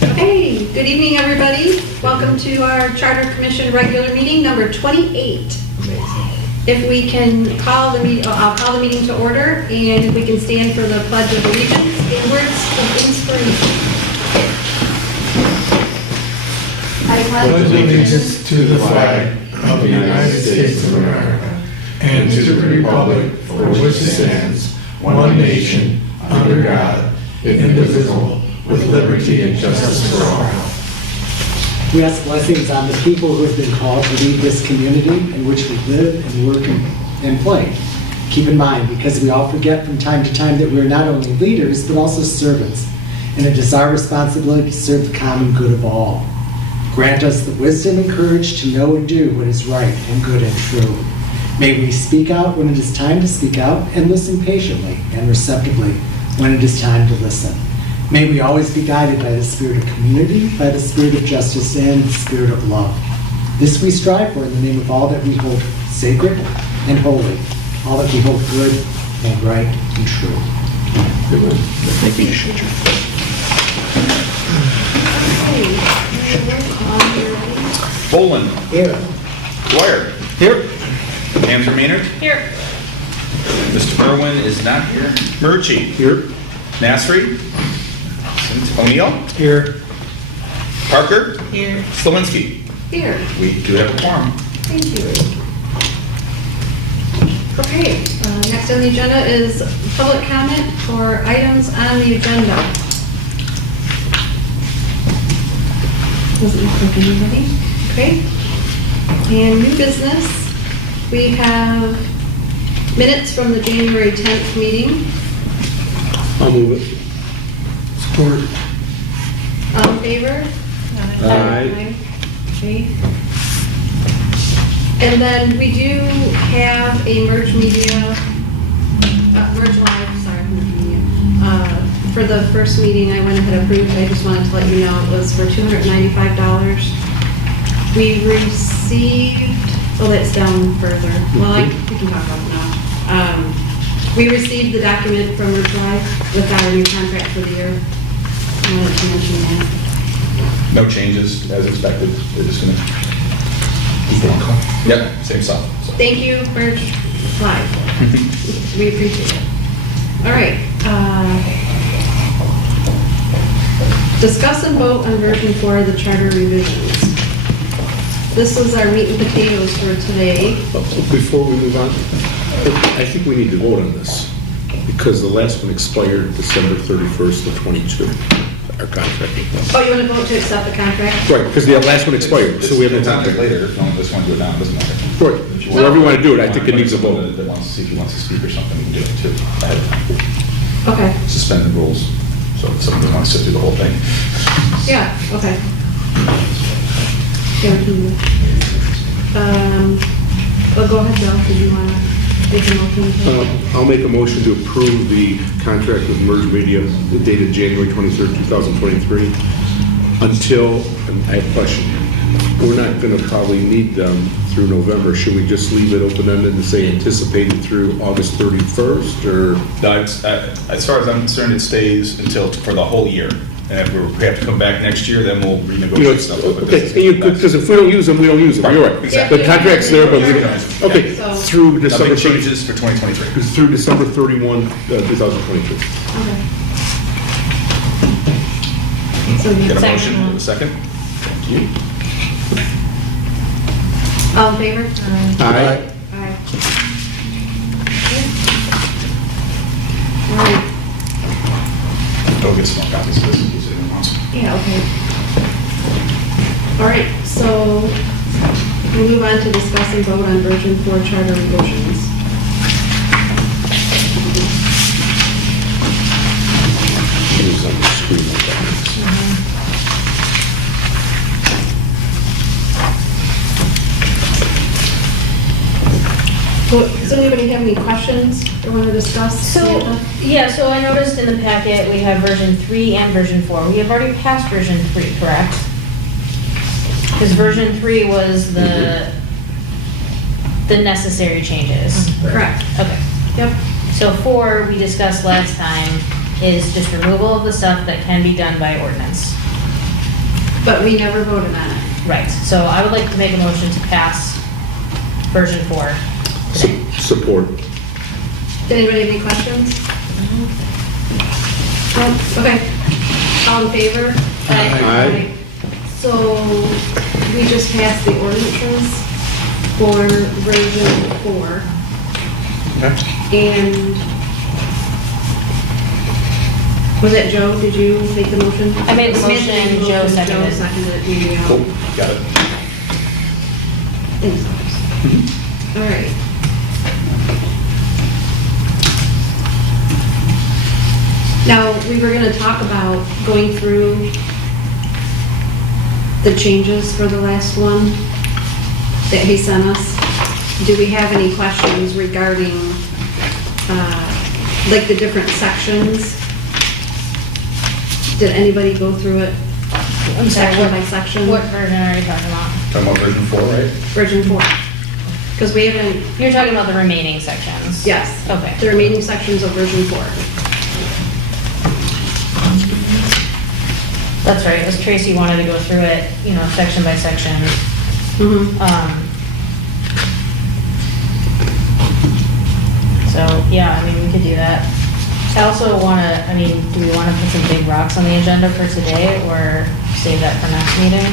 Okay, good evening, everybody. Welcome to our Charter Commission regular meeting number 28. If we can call the meeting, I'll call the meeting to order, and if we can stand for the Pledge of Allegiance in words of inspiration. I pledge allegiance to the flag of the United States of America and to the republic for which it stands, one nation, under God, indivisible, with liberty and justice for all. We ask blessings on the people who have been called to lead this community in which we live and work and play. Keep in mind, because we all forget from time to time that we are not only leaders, but also servants, and it is our responsibility to serve the common good of all. Grant us the wisdom and courage to know and do what is right and good and true. May we speak out when it is time to speak out and listen patiently and receptively when it is time to listen. May we always be guided by the spirit of community, by the spirit of justice, and the spirit of love. This we strive for in the name of all that we hold sacred and holy, all that we hold good and right and true. Thank you. Boland. Here. Dwyer. Here. Hamster Maynard. Here. Mr. Irwin is not here. Murchie. Here. Nasri. O'Neill. Here. Parker. Here. Slawinski. Here. We do have a quorum. Thank you. Okay, next on the agenda is public comment for items on the agenda. Doesn't look like anybody. Okay. And new business, we have minutes from the January 10th meeting. I'll move it. Support. All in favor? Aye. Okay. And then we do have a Merge Media, Merge Live, sorry, Merge Media. For the first meeting, I went ahead and approved. I just wanted to let you know it was for $295. We received, oh, that's down further. Well, we can talk about it now. We received the document from Merge Live with our new contract for the year. I wanted to mention that. No changes as expected. We're just going to... Yep, same stuff. So. Thank you, Merge Live. We appreciate it. All right. Discuss and vote on version 4 of the charter revisions. This was our meat and potatoes for today. Before we move on, I think we need to vote on this because the last one expired December 31st of 22, our contract. Oh, you want to vote to accept the contract? Right, because the last one expired, so we have no contract contract. later. If you just want to do it now, it doesn't matter. Right, wherever you want to do it, I think it needs a vote. That wants to see if he wants to speak or something, we can do it too. Ahead of time. Okay. Suspend the rules. So if somebody wants to do the whole thing. Yeah, okay. Yeah, we can do it. Well, go ahead, Joe, if you want to make a motion. I'll make a motion to approve the contract with Merge Media dated January 23rd, 2023 until, and I have a question, we're not going to probably need them through November. Should we just leave it open-ended and say anticipated through August 31st, or? No, as far as I'm concerned, it stays until for the whole year. And if we have to come back next year, then we'll renegotiate stuff. But this is- Because if we don't use them, we don't use them. You're right. Exactly. The contract's there, but we don't. Okay, So- through December. Nothing changes for 2023. Through December 31, 2022. Okay. So you Get a second motion, one. a second? Thank you. All in favor? Aye. Aye. All right. Go get some more copies of this in case anyone wants. Yeah, okay. All right, so we'll move on to discuss and vote on version 4 charter revisions. It was on the screen like that. Well, does anybody have any questions they want to discuss? So, yeah, so I noticed in the packet, we have version 3 and version 4. We have already passed version 3, correct? Because version 3 was the necessary changes. Correct. Okay. Yep. So 4, we discussed last time, is just removal of the stuff that can be done by ordinance. But we never voted on it. Right, so I would like to make a motion to pass version 4. Support. Did anybody have any questions? No? Okay. All in favor? Aye. So we just passed the ordinances for version 4. And was it Joe? Did you make the motion? I made the Samantha made motion, Joe seconded. Joe seconded, maybe, Cool, got it. Thanks. All right. Now, we were gonna talk about going through the changes for the last one that he sent us. Do we have any questions regarding, like the different sections? Did anybody go through it I'm sorry, section by section? what version are you talking about? Talking about version 4, right? Version 4? Because we haven't, You're talking about the remaining sections? yes. Okay. The remaining sections of version 4. That's right, as Tracy wanted to go through it, you know, section by section. Mm-hmm. So, yeah, I mean, we could do that. I also want to, I mean, do we want to put some big rocks on the agenda for today or save that for next meeting?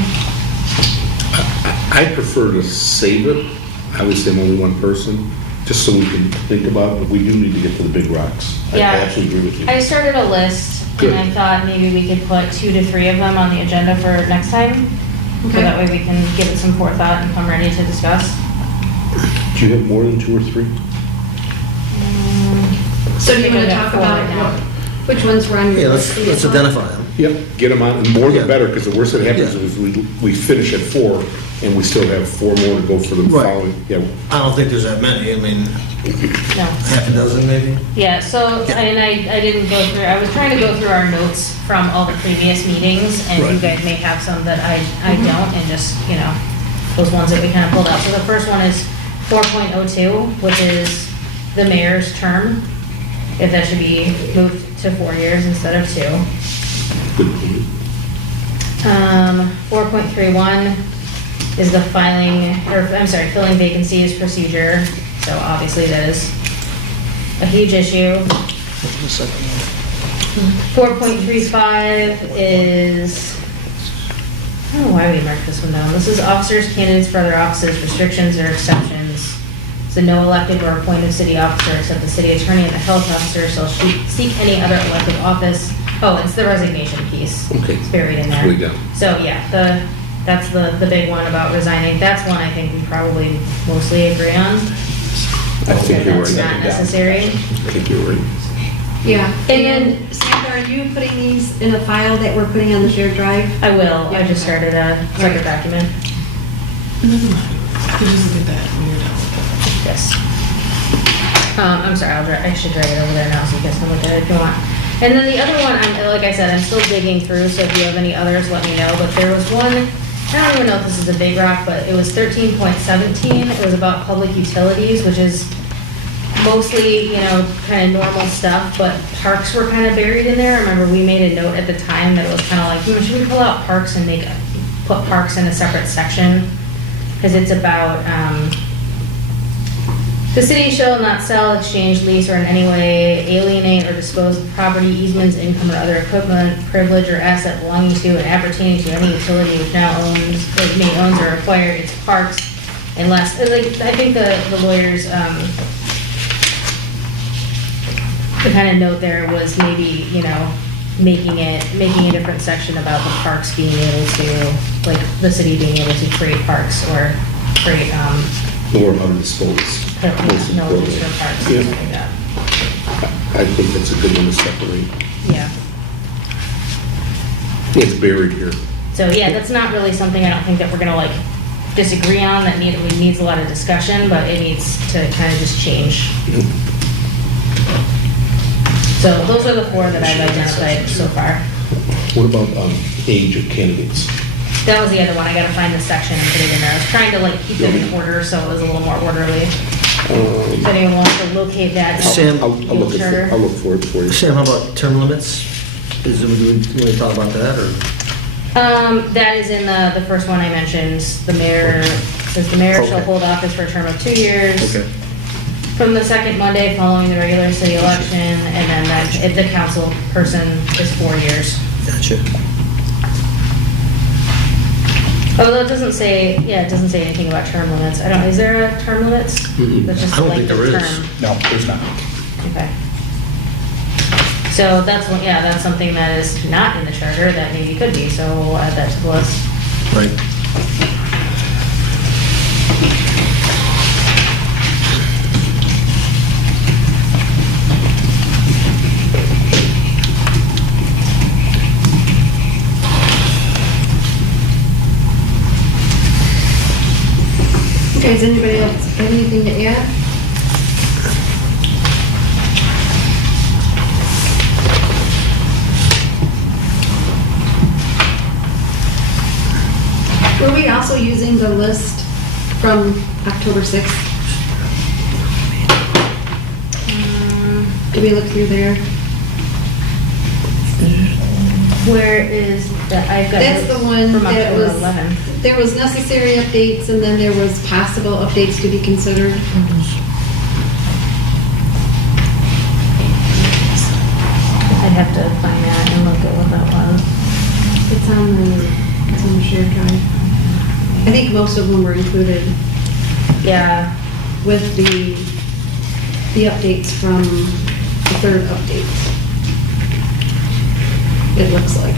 I prefer to save it. I would say I'm only one person, just so we can think about, but we do need to get to the big rocks. I Yeah. absolutely agree with you. I started a list Good. and I thought maybe we could put 2 to 3 of them on the agenda for next time. So Okay. that way we can give it some forethought and come ready to discuss. Do you have more than 2 or 3? So do you I think want I to got talk 4 about right now. which ones were on your Yeah, list? let's identify them. Yep. Get them on, and more Yeah. the better, because the worst that happens Yeah. is we finish at 4, and we still have 4 more to go for the Right. following. Yeah, I don't think there's that many, I mean, No. half a dozen maybe? Yeah, so, Yeah. and I didn't go through, I was trying to go through our notes from all the previous meetings, and you Right. guys may have some that I don't, and just, you know, those ones that we kind of pulled out. So the first one is 4.02, which is the mayor's term, if that should be moved to 4 years instead of 2. good point. 4.31 is the filling vacancies procedure, so obviously that is a huge issue. The second one. 4.35 is, I don't know why we marked this one down. This is officers, candidates for other offices, restrictions or exceptions. So no elected or appointed city officer except the city attorney and the health officer shall seek any other elected office. Oh, it's the resignation piece. Okay. It's buried in there. Way down. So, yeah, that's the big one about resigning. That's one I think we probably mostly agree on. I think you're That's right. not necessary. I think you're right. Yeah. And- And Samantha, are you putting these in a file that we're putting on the shared drive? I will, I just started a separate document. It doesn't matter. You just look at that when you're done. Yes. I'm sorry, I should drag it over there now so you guys can look at it if you want. And then the other one, like I said, I'm still digging through, so if you have any others, let me know. But there was one, I don't even know if this is a big rock, but it was 13.17. It was about public utilities, which is mostly, you know, kind of normal stuff, but parks were kind of buried in there. I remember we made a note at the time that it was kind of like, should we pull out parks and put parks in a separate section? Because it's about, the city shall not sell, exchange, lease, or in any way alienate or dispose of property, easements, income, or other equipment, privilege, or asset belonging to and appertaining to any utility which now owns, or may owns or acquire its parks unless, like, I think the lawyers, the kind of note there was maybe, you know, making a different section about the parks being able to, like, the city being able to create parks or create, Or how to dispose. Most no, importantly. just for parks, Yeah. something like that. I think that's a good one to separate. Yeah. It's buried here. So, yeah, that's not really something I don't think that we're gonna like disagree on, that needs a lot of discussion, but it needs to kind of just change. So those are the 4 that I've identified so far. What about age of candidates? That was the other one, I gotta find the section and put it in there. I was trying to like keep it in order, so it was a little more orderly. If anyone wants to locate that. Sam, I'll look charter. I'll look for it for you. Sam, how about term limits? Do we talk about that, or? That is in the first one I mentioned. The mayor, says the mayor shall Okay. hold office for a term of 2 years. Okay. From the second Monday following the regular city election, and then if the council person is 4 years. Gotcha. Although it doesn't say, it doesn't say anything about term limits. I don't, is there a term limits? Mm-mm. That's just I don't like think the there is. term. No, there's not. Okay. So that's, that's something that is not in the charter that maybe could be, so we'll add that to the list. Right. Okay, does anybody else have anything to add? Were we also using the list from October 6th? Did we look through there? Where is that? I've got That's this the one from that October was, 11th. there was necessary updates and then there was possible updates to be considered. I'd have to find that and look at what that was. It's on the shared drive. I think most of them were included Yeah, with the updates from the third update. It looks like.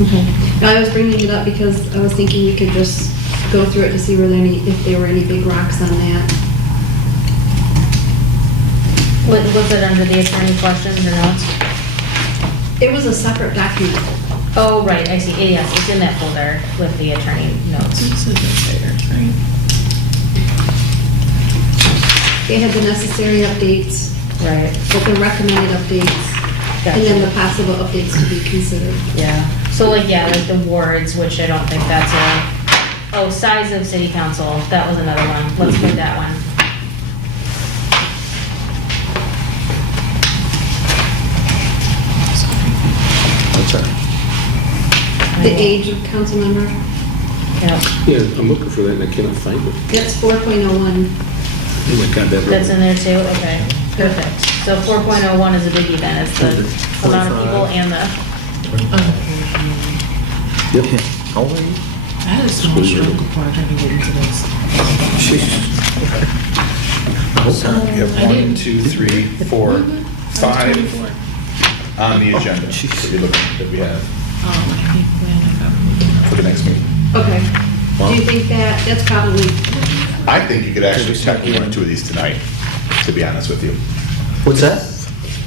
Okay. Now, I was bringing it up because I was thinking we could just go through it to see if there were any big rocks on that. was it under the attorney questions or notes? It was a separate document. Oh, right, I see. Yes, it's in that folder with the attorney notes. This is there, right? It had the necessary updates, Right, but the recommended updates, and then the possible updates to be considered. yeah. So like the wards, which I don't think that's size of city council, that was another one. Let's put that one. That's all right. The age of council member, Yep, Yeah, I'm looking for that and I cannot find it. that's 4.01. Oh my God, that. that's in there too, okay, perfect. So 4.01 is a biggie then, it's the amount of people and the, Yep. How old are you? I had a small stroke before I tried to get into this. You have I 1, didn't- 2, 3, 4, I was 5 24. on the agenda that we have I think when I got. for the next meeting. Okay. Do you think that's probably, I think you could actually tackle 1 or 2 of these tonight, to be honest with you. What's that?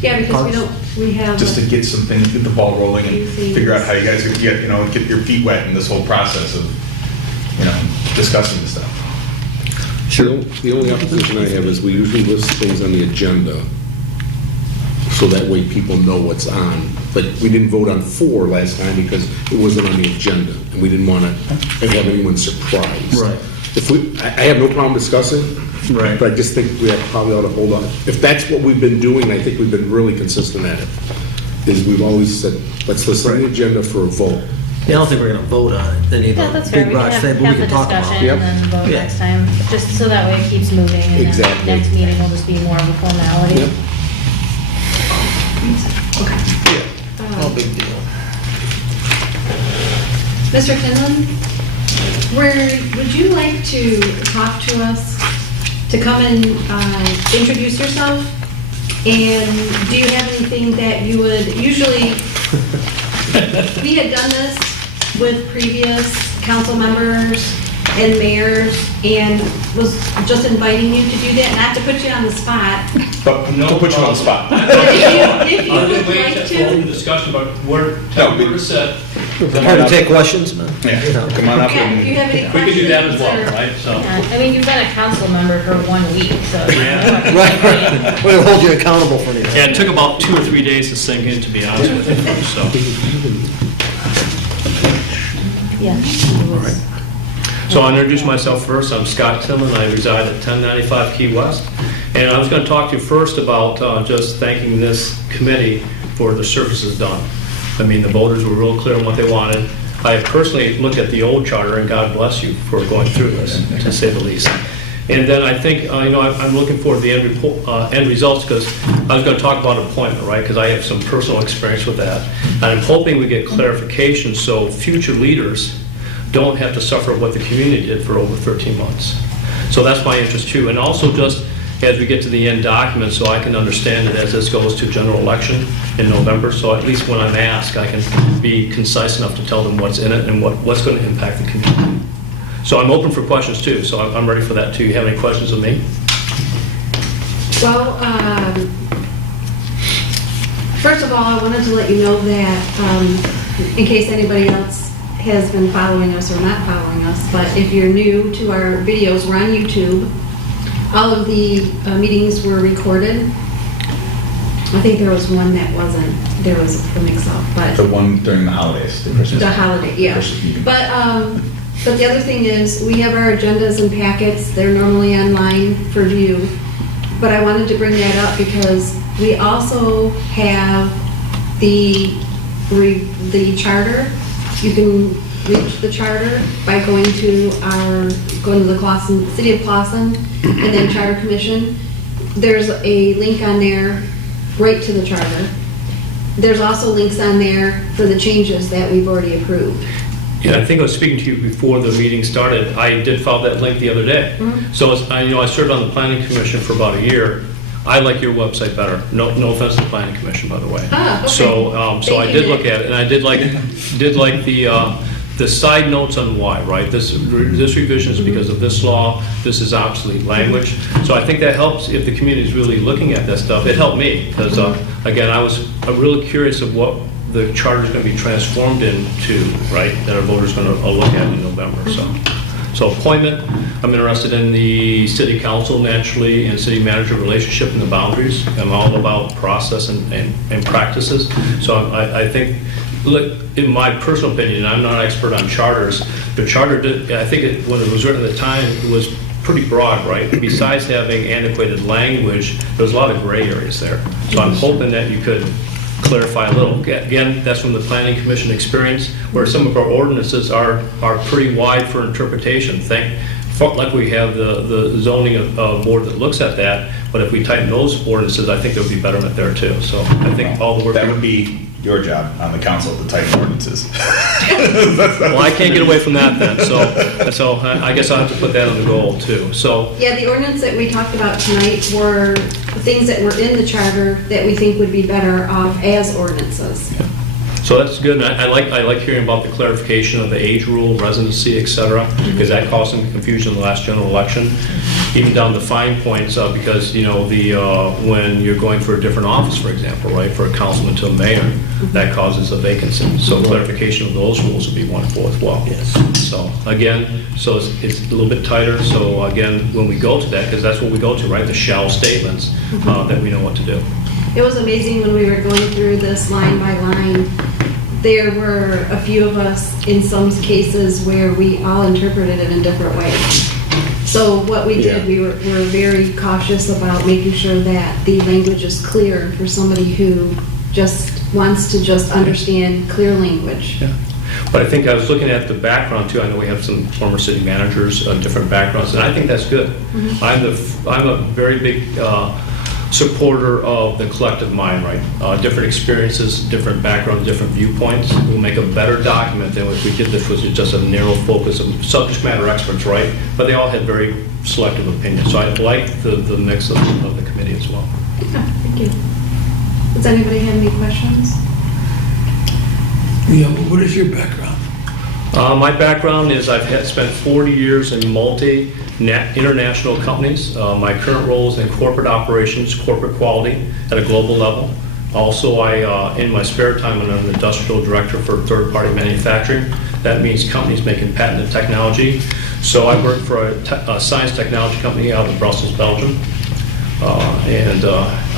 yeah, because we have. Just to get some things, get the ball rolling and figure out how you guys get your feet wet in this whole process of, discussing this stuff. Sure. The only opposition I have is we usually list things on the agenda, so that way people know what's on. But we didn't vote on 4 last time because it wasn't on the agenda, and we didn't want to have anyone surprised. Right. I have no problem discussing, Right. but I just think we probably ought to hold on. If that's what we've been doing, I think we've been really consistent at it, is we've always said, let's list on the agenda for a vote. Yeah, I don't think we're gonna vote on it, any of yeah, the that's fair. big We can rocks have today, but we have the can talk about discussion it. and then vote Yeah. next time, just so that way it keeps moving. And then Exactly. next meeting will just be more of a formality. Yep. No big deal. Mr. Finland, would you like to talk to us, to come and introduce yourself? And do you have anything that you would, usually, we had done this with previous council members and mayors, and was just inviting you to do that, not to put you on the spot. But to put you on the spot. If you I'll would wait like till the to. discussion about where, tell me where to sit. Time to take questions, man. Yeah, You know. come on up Yeah, if you and, have any We questions. can do that as well, or- right? So, Yeah, I mean, you've been a council member for 1 week, so. Yeah. Right, we're gonna hold you accountable for anything. yeah, it took about 2 or 3 days to sink in, to be honest with you, so. Yeah. So I'll introduce myself first. I'm Scott Tillman. I reside at 1095 Key West. And I was going to talk to you first about just thanking this committee for the services done. I mean, the voters were real clear on what they wanted. I personally looked at the old charter, and God bless you for going through this, to say the least. And then I think, I'm looking forward to the end results, because I was going to talk about appointment, right? Because I have some personal experience with that. And I'm hoping we get clarification so future leaders don't have to suffer what the community did for over 13 months. So that's my interest too. And also just as we get to the end document, so I can understand it as this goes to general election in November. So at least when I'm asked, I can be concise enough to tell them what's in it and what's going to impact the community. So I'm open for questions too, so I'm ready for that too. You have any questions of me? Well, first of all, I wanted to let you know that, in case anybody else has been following us or not following us, but if you're new to our videos, we're on YouTube. All of the meetings were recorded. I think there was one that wasn't. There was a mix-up, but The one during the holidays, the Christmas. the holiday, yeah. Christmas meeting. But the other thing is, we have our agendas and packets. They're normally online for view. But I wanted to bring that up because we also have the charter. You can reach the charter by going to the Clawson, City of Clawson, and then Charter Commission. There's a link on there right to the charter. There's also links on there for the changes that we've already approved. Yeah, I think I was speaking to you before the meeting started. I did follow that link the other day. So I served on the Planning Commission for about a year. I like your website better. No offense to the Planning Commission, by the way. Ah, okay. So I Thank did you, look Nick. at it, and I did like the side notes on why, right? This revision is because of this law. This is obsolete language. So I think that helps if the community is really looking at that stuff. It helped me because again, I'm really curious of what the charter is going to be transformed into, right? That our voters are going to look at in November. So appointment, I'm interested in the city council naturally and city manager relationship and the boundaries. I'm all about process and practices. So I think, look, in my personal opinion, I'm not an expert on charters, but charter did, I think when it was written at the time, it was pretty broad, right? Besides having antiquated language, there was a lot of gray areas there. So I'm hoping that you could clarify a little. Again, that's from the Planning Commission experience, where some of our ordinances are pretty wide for interpretation. Like we have the zoning board that looks at that, but if we tighten those ordinances, I think there would be betterment there too. So I think all the work. That would be your job on the council to tighten ordinances. Well, I can't get away from that then, so I guess I'll have to put that on the goal too. So, Yeah, the ordinance that we talked about tonight were things that were in the charter that we think would be better off as ordinances. so that's good, and I like hearing about the clarification of the age rule, residency, et cetera, because that caused some confusion in the last general election, even down to fine points, because, when you're going for a different office, for example, right, for a councilman to a mayor, that causes a vacancy. So clarification of those rules would be wonderful as well. Yes. So again, so it's a little bit tighter, so again, when we go to that, because that's what we go to, right, the shall statements, that we know what to do. It was amazing when we were going through this line by line. There were a few of us in some cases where we all interpreted it in different ways. So what we did, we were very cautious about making sure that the language is clear for somebody who just wants to just understand clear language. Yeah. But I think I was looking at the background too. I know we have some former city managers of different backgrounds, and I think that's good. I'm a very big supporter of the collective mind, right? Different experiences, different backgrounds, different viewpoints will make a better document than if we did this was just a narrow focus of subject matter experts, right? But they all had very selective opinions. So I like the mix of the committee as well. Yeah, thank you. Does anybody have any questions? Yeah, well, what is your background? My background is I've spent 40 years in international companies. My current role is in corporate operations, corporate quality at a global level. Also, in my spare time, I'm an industrial director for third-party manufacturing. That means companies making patented technology. So I work for a science technology company out of Brussels, Belgium. And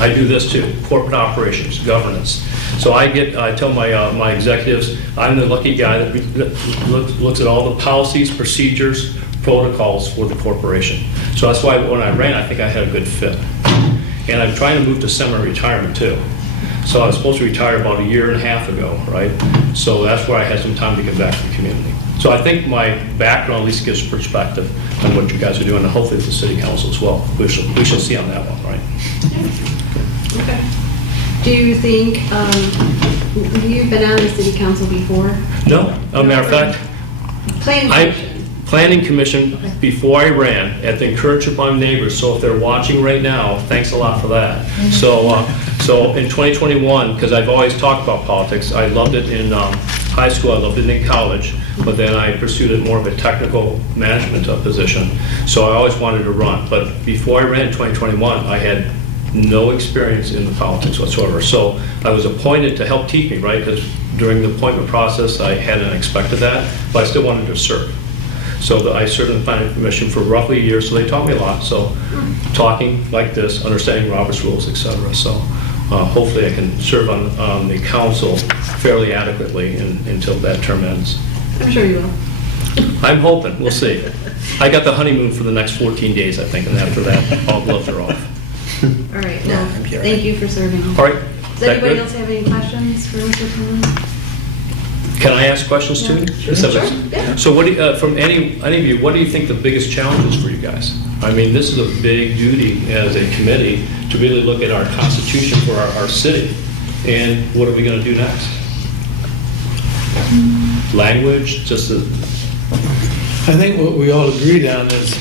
I do this too, corporate operations, governance. So I tell my executives, I'm the lucky guy that looks at all the policies, procedures, protocols for the corporation. So that's why when I ran, I think I had a good fit. And I'm trying to move to semi-retirement too. So I was supposed to retire about 1.5 years ago, right? So that's where I had some time to give back to the community. So I think my background at least gives perspective on what you guys are doing, and hopefully the city council as well. We shall see on that one, right? Okay. Do you think, you've been on the city council before? No, as a matter of fact, Planning Commission, before I ran, at the encouragement of my neighbors, so if they're watching right now, thanks a lot for that. So in 2021, because I've always talked about politics, I loved it in high school, I loved it in college, but then I pursued it more of a technical management position. So I always wanted to run, but before I ran in 2021, I had no experience in the politics whatsoever. So I was appointed to help teach me, right? Because during the appointment process, I hadn't expected that, but I still wanted to serve. So I served in the Planning Commission for roughly 1 year, so they taught me a lot. So talking like this, understanding Robert's rules, et cetera. So hopefully I can serve on the council fairly adequately until that term ends. I'm sure you will. I'm hoping, we'll see. I got the honeymoon for the next 14 days, I think, and after that, all gloves are off. All right, well, thank you for serving. All right. Does anybody else have any questions for Mr. Conlon? Can I ask questions too? Yeah. Sure, yeah. So what do you, from any of you, what do you think the biggest challenge is for you guys? I mean, this is a big duty as a committee to really look at our constitution for our city. And what are we going to do next? Language, just a... I think what we all agreed on is,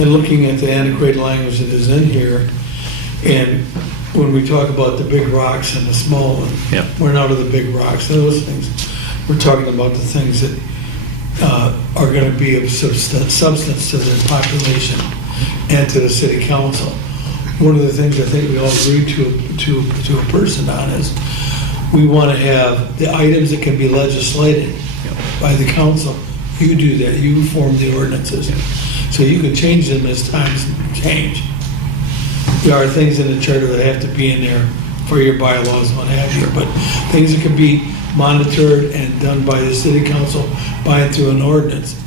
in looking at the antiquated language that is in here, and when we talk about the big rocks and the small ones, Yeah. we're not of the big rocks, those things. We're talking about the things that are going to be of substance to the population and to the city council. One of the things I think we all agreed to a person on is we want to have the items that can be legislated by the council. You do that, you form the ordinances. So you can change them as times change. There are things in the charter that have to be in there for your bylaws and what have you, but things that can be monitored and done by the city council by and through an ordinance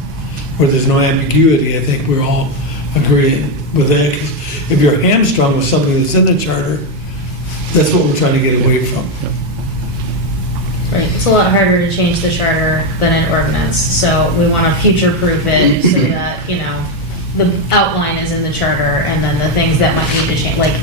where there's no ambiguity. I think we're all agreeing with that. 'Cause if you're hamstrung with something that's in the charter, that's what we're trying to get away from. Right, it's a lot harder to change the charter than an ordinance, so we want to future-proof it so that, you know, the outline is in the charter, and then the things that might need to change, like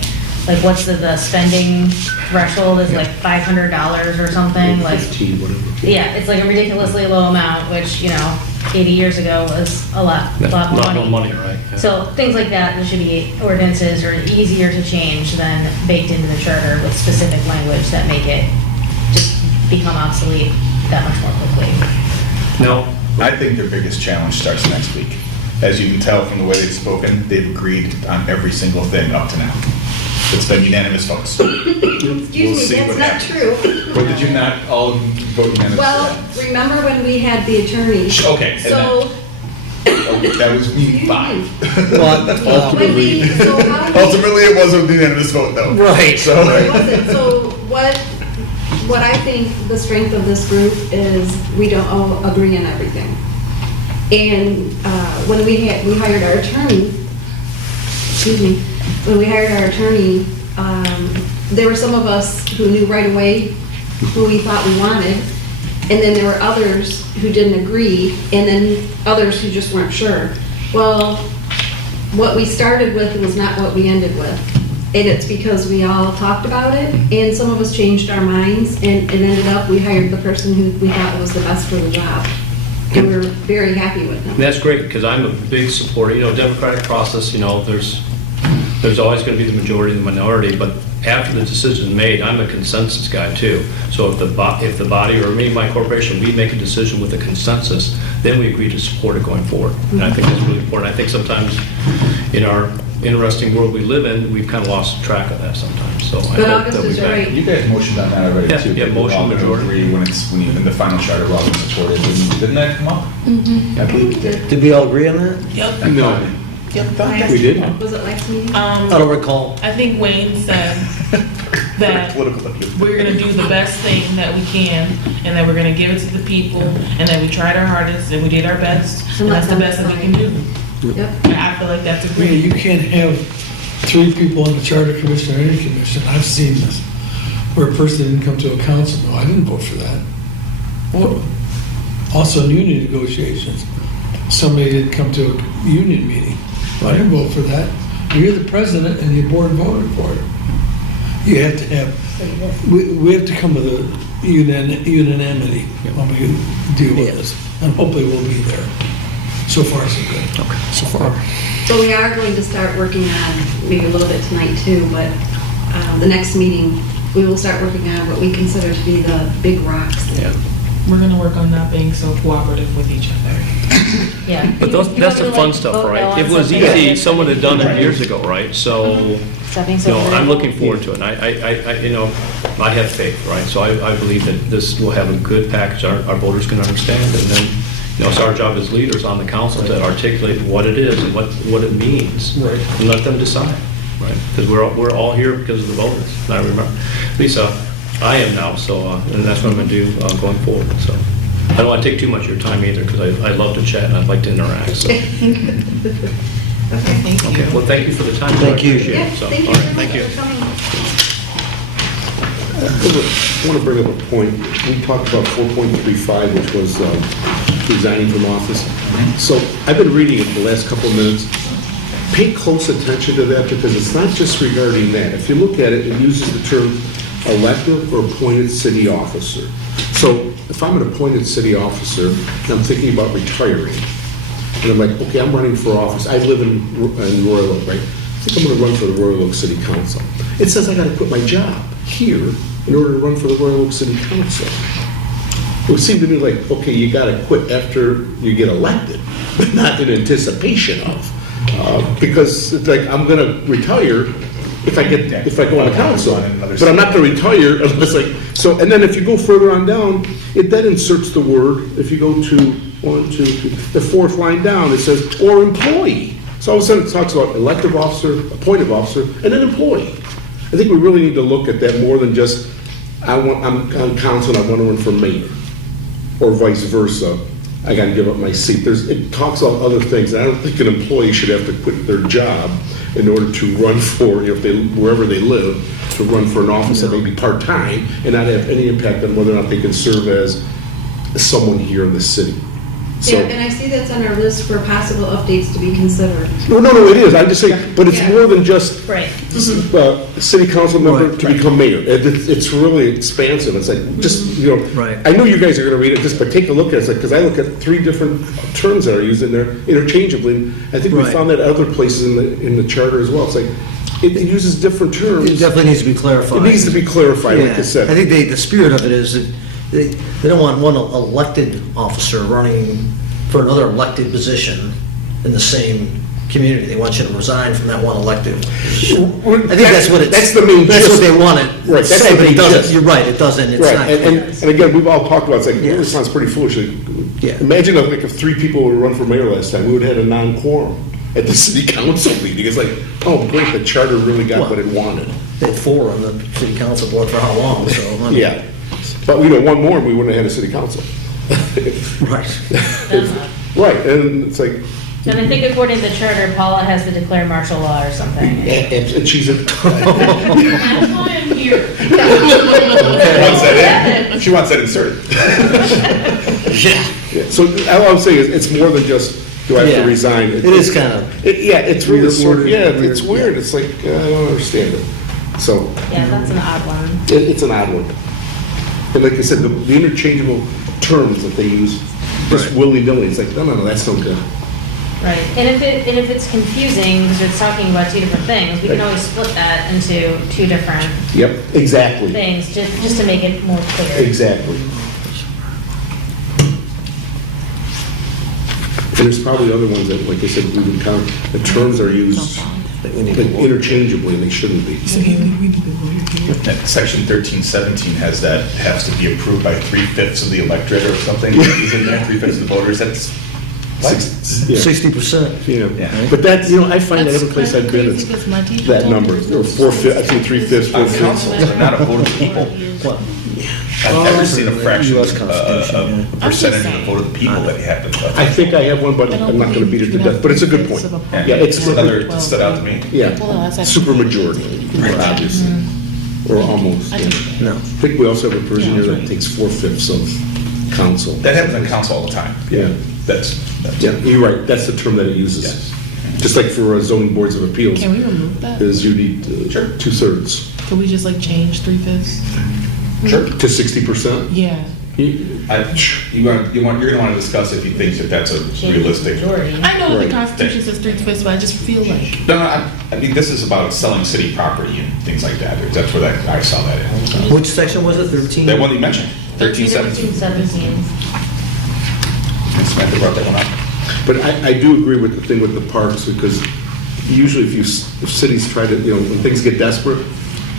what's the spending threshold is like $500 or something, like, 15, whatever. yeah, it's like a ridiculously low amount, which, you know, 80 years ago was a lot more money. Right? Yeah. So things like that, there should be ordinances or easier to change than baked into the charter with specific language that make it just become obsolete that much more quickly. No, I think their biggest challenge starts next week. As you can tell from the way they've spoken, they've agreed on every single thing up to now. It's been unanimous votes. Excuse me, see that's what not happens. true. But did you not all vote unanimously? Well, remember when we had the attorney? Okay, and So, that was me 5. when we, so how did we? Ultimately, it was a unanimous vote, though. Right. So, It wasn't. So what I think the strength of this group is we don't all agree on everything. And when we hired our attorney, excuse me, when we hired our attorney, there were some of us who knew right away who we thought we wanted, and then there were others who didn't agree, and then others who just weren't sure. Well, what we started with was not what we ended with. And it's because we all talked about it, and some of us changed our minds, and it ended up, we hired the person who we thought was the best for the job. And we're very happy with them. and that's great, because I'm a big supporter, you know, democratic process, you know, there's always going to be the majority and the minority, but after the decision's made, I'm a consensus guy too. So if the body, or me, my corporation, we make a decision with a consensus, then we agree to support it going forward. And I think that's really important. I think sometimes in our interesting world we live in, we've kind of lost track of that sometimes, so I But hope August that we is back. right. you guys motioned on that already, Yeah, too. yeah, People motion all gonna majority. agree when in the final charter, we're all going to support it. Didn't that come up? I believe it did. Did we all agree on that? Yep. No, we didn't. Was it last meeting? I don't recall. I think Wayne said that Political appeal. we're gonna do the best thing that we can, and that we're gonna give it to the people, and that we tried our hardest, and we did our best, and that's the best that we can do. Yep. And I feel like that's a Yeah, great. you can't have 3 people on the charter commission or any commission. I've seen this. where a person didn't come to a council. No, I didn't vote for that. Or also in union negotiations, somebody didn't come to a union meeting. I didn't vote for that. You're the president and your board voted for it. You have to have, we have to come with a unanimity when we deal with this. And hopefully we'll be there. So far, so good. Okay, so far. So we are going to start working on, maybe a little bit tonight too, but the next meeting, we will start working on what we consider to be the big rocks. Yeah. We're gonna work on not being so cooperative with each other. Yeah. But that's the fun stuff, right? If it was easy, someone had done it years ago, right? So, Stepping you know, I'm so looking forward to it. I you know, I have faith, right? So I believe that this will have a good package our voters can understand. And then, you know, it's our job as leaders on the council to articulate what it is and what it means. Right. And let them decide, right? Because we're all here because of the voters. And I remember, Lisa, I am now, so, and that's what I'm going to do going forward, so. I don't want to take too much of your time either, because I love to chat and I'd like to interact, so. Okay. Thank you. Okay, well, thank you for the time. Thank you. I appreciate Yeah, it. So, thank you all right, very much thank you. for coming. I want to bring up a point. We talked about 4.35, which was resigning from office. So I've been reading it the last couple of minutes. Pay close attention to that because it's not just regarding that. If you look at it, it uses the term elective or appointed city officer. So if I'm an appointed city officer and I'm thinking about retiring, and I'm like, okay, I'm running for office. I live in Royal Oak, right? I think I'm going to run for the Royal Oak City Council. It says I got to quit my job here in order to run for the Royal Oak City Council. It would seem to me like, okay, you got to quit after you get elected, but not in anticipation of. Because it's like, I'm going to retire if I go on the council, but I'm not going to retire unless so, and then if you go further on down, it then inserts the word, if you go to the fourth line down, it says, or employee. So all of a sudden it talks about elective officer, appointed officer, and an employee. I think we really need to look at that more than just, I'm on council and I want to run for mayor, or vice versa. I got to give up my seat. It talks about other things. And I don't think an employee should have to quit their job in order to run for, wherever they live, to run for an office that may be part-time and not have any impact on whether or not they can serve as someone here in the city. So, Yeah, and I see that's on our list for possible updates to be considered. no, it is. I'm just saying, but it's Yeah. more than just Right. city council member Right, to right. become mayor. It's really expansive. It's like, just, Right. I know you guys are going to read it, but take a look at it, because I look at 3 different terms that are used in there interchangeably. I think we Right. found that other places in the charter as well. It's like, it uses different terms. It definitely needs to be clarified. It needs to be clarified, like I Yeah. said. I think the spirit of it is that they don't want one elected officer running for another elected position in the same community. They want you to resign from that one elected position. I think that's what it's. That's the main That's gist. what they want Right, to that's say, the but it main doesn't, gist. you're right, it doesn't, it's Right, not and clear. again, we've all talked about, it's like, Yeah. it sounds pretty foolish. Yeah. Imagine if 3 people would run for mayor last time, we would have had a non-quorum at the city council meeting. It's like, oh, great, the charter really got what it wanted. They had 4 on the city council board for how long, so. I mean, Yeah, but we know one more, and we wouldn't have had a city council. Right. Right, and it's like, And I think according to the charter, Paula has to declare martial law or something. and she's a, That's why I'm here. She wants that inserted. yeah, so all I'm saying is, it's more than just, do I have Yeah. to resign? It is kind of, Yeah, it's really Weird sort of, wording, yeah, weird, it's weird. yeah. It's like, I don't understand it. So, Yeah, that's an odd one. it's an odd one. And like I said, the interchangeable terms that they use, just Right. willy-nilly, it's like, no, that's no good. Right, and if it's confusing, because it's talking about 2 different things, we can Right. always split that into 2 different Yep, exactly, things, just to make it more clear. exactly. And there's probably other ones that, like I said, we would count, the terms are used we need to work. interchangeably, and they shouldn't be. And Section 1317 has to be approved by 3/5 of the electorate or something. Is in there, 3/5 of the voters. That's Yeah. 60%. Yeah, Yeah. but that's, I find that every place I've been, it's that number, or 4/5, I think 3/5, on 4/5. council, but not a vote of the people. What? I've never seen a fraction, US Constitution, a percentage of the vote of the people that you have to. I think I have one, but I'm not gonna beat it to death, but it's a good point. Yeah, it's another that stood out to me. Yeah, super majority, obviously. or almost. I yeah. think- No. I think we also have a provision Yeah, here that's that right. takes 4/5 of council. That happens on council all the time. Yeah. That's, Yeah, you're right, that's the term that it uses. Yes. Just like for zoning boards of appeals, Can we remove that? is you need Sure. 2/3 Can we just like change 3/5? sure. to 60%. Yeah. You're gonna wanna discuss if you think that that's a Change realistic. majority. I know Right. the Constitution says 3/5, but I just feel like, No, I mean, this is about selling city property and things like that. That's where I saw that in. Which section was it, 13? That one that you mentioned, 1317. 17. Samantha brought that one up. But I do agree with the thing with the parks, because usually if cities try to, when things get desperate,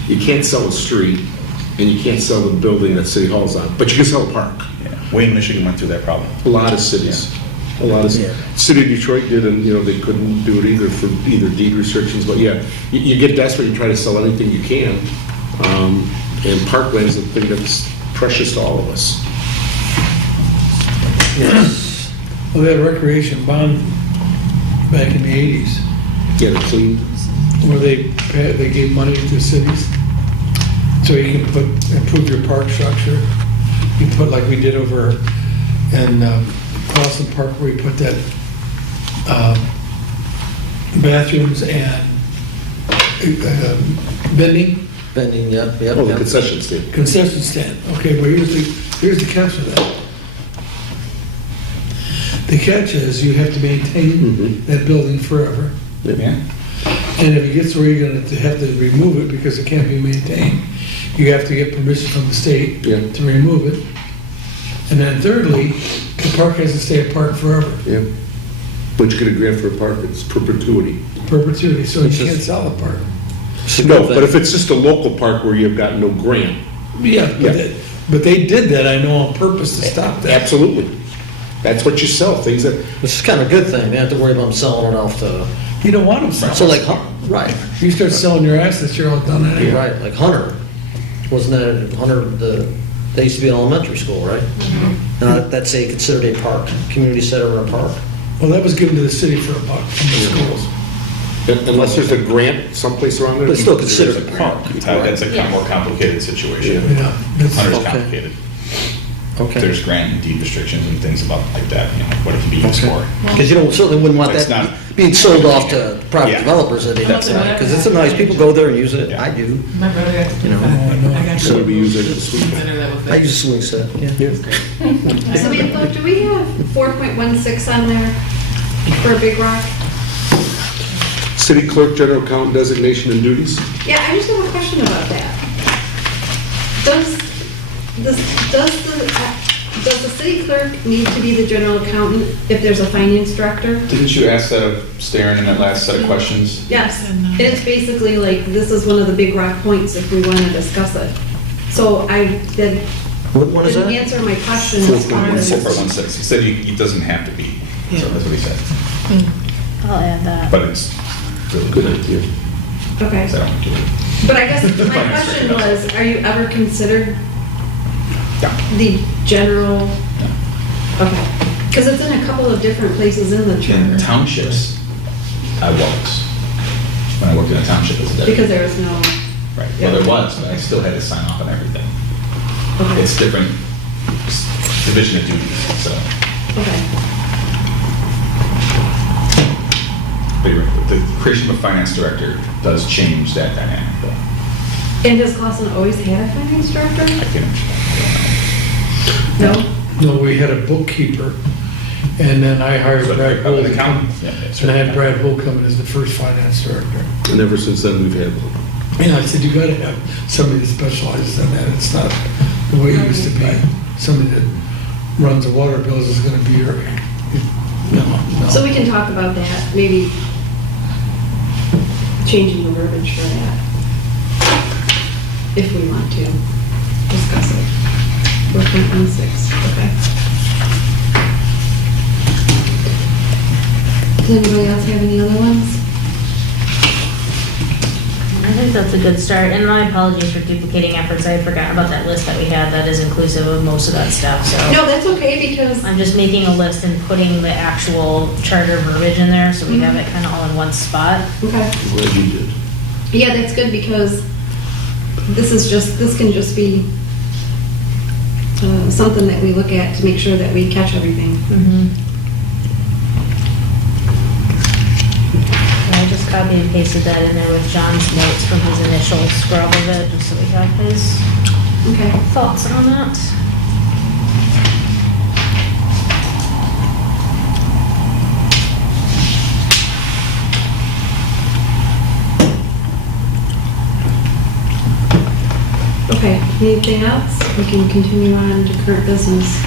you can't sell a street, and you can't sell the building that City Hall's on, but you can sell a park. Yeah. Wayne, Michigan went through that problem. A lot of cities, Yeah. City of Detroit did, and, they couldn't do it either for either deed restrictions, but yeah, you get desperate, you try to sell anything you can, and parkland is a thing that's precious to all of us. Yes. Well, we had a recreation bond back in the 80s, Get it cleaned. where they gave money to cities, so you can improve your park structure. You can put, like we did over in Clausen Park, where we put that bathrooms and vending Bending, yep, yep. Oh, the yep. concession stand. concession stand. Okay, well, here's the catch of that. The catch is you have to maintain Mhm. that building forever. Yeah. And if it gets where you're gonna have to remove it because it can't be maintained, you have to get permission from the state Yeah. to remove it. And then thirdly, the park has to stay a park forever, Yeah. But you get a grant for a park, it's perpetuity. perpetuity, so you Which is- can't sell the park. It's a No, good but thing. if it's just a local park where you've got no grant, Yeah, Yeah. but they did that, I know, on purpose to stop that. absolutely. That's what you sell, things that, Which is kind of a good thing, they don't have to worry about them selling it off to, You don't want them selling. so like, right, You start selling your assets, you're all done anyway. right, like Hunter. Wasn't that Hunter, they used to be an elementary school, right? And that's considered a park, community center and a park. Well, that was given to the city for a buck from the schools. unless there's a grant someplace around there. But it's still you- considered There's a a park. grant. That's a kind of more complicated situation. Yeah, that's- Hunter's Okay. complicated. Okay. There's grant and deed restrictions and things about like that, what it can be used for. Because you don't, certainly wouldn't want It's that not- being sold off to private Yeah. developers at any That's time. right. Because it's a nice, people go there and use it, Yeah. I do. my brother got to You know, I got So to we use it as a sweet. consider that with I that. use a swing set, yeah. Samantha, do we have 4.16 on there for Big Rock? City clerk, general accountant designation and duties? Yeah, I just have a question about that. Does the city clerk need to be the general accountant if there's a finance director? Didn't you ask that of Staren in that last set of questions? Yes, and it's basically like, this is one of the Big Rock points if we want to discuss it. So I didn't What is that? answer my question as far as. 4.16, he said it doesn't have to be, so that's what he said. I'll add that. But it's really Good good. idea. Okay, So I don't do it. but I guess my question was, are you ever considered Yeah. the general? Okay, because it's in a couple of different places in the In charter. townships, I was, when I worked in a township as a deputy. Because there was no, Right, well, there was, but I still had to sign off on everything. okay, It's different division of duties, so. okay. But the creation of a finance director does change that dynamic, though. And has Clausen always had a finance director? I can, No? No, we had a bookkeeper, and then I hired So, Brad Bull. an accountant. Yeah, that's And I right. had Brad Bull come in as the first finance director. And ever since then, we've had one. And I said, you gotta have somebody that specializes in that, it's not the way it used to be. Somebody that runs the water bills is gonna be your, no. So we can talk about that, maybe changing the verbiage for that. If we want to discuss it. 4.16, okay. Does anybody else have any other ones? I think that's a good start, and my apologies for duplicating efforts, I forgot about that list that we had, that is inclusive of most of that stuff, so. No, that's okay, because, I'm just making a list and putting the actual charter verbiage in there, so we have it kind of all in one spot. okay. I'm glad you did. Yeah, that's good, because this can just be something that we look at to make sure that we catch everything. I just copied and pasted that in there with John's notes from his initial scrub of it, just so we have his Okay. thoughts on that. Okay, anything else? We can continue on to current business.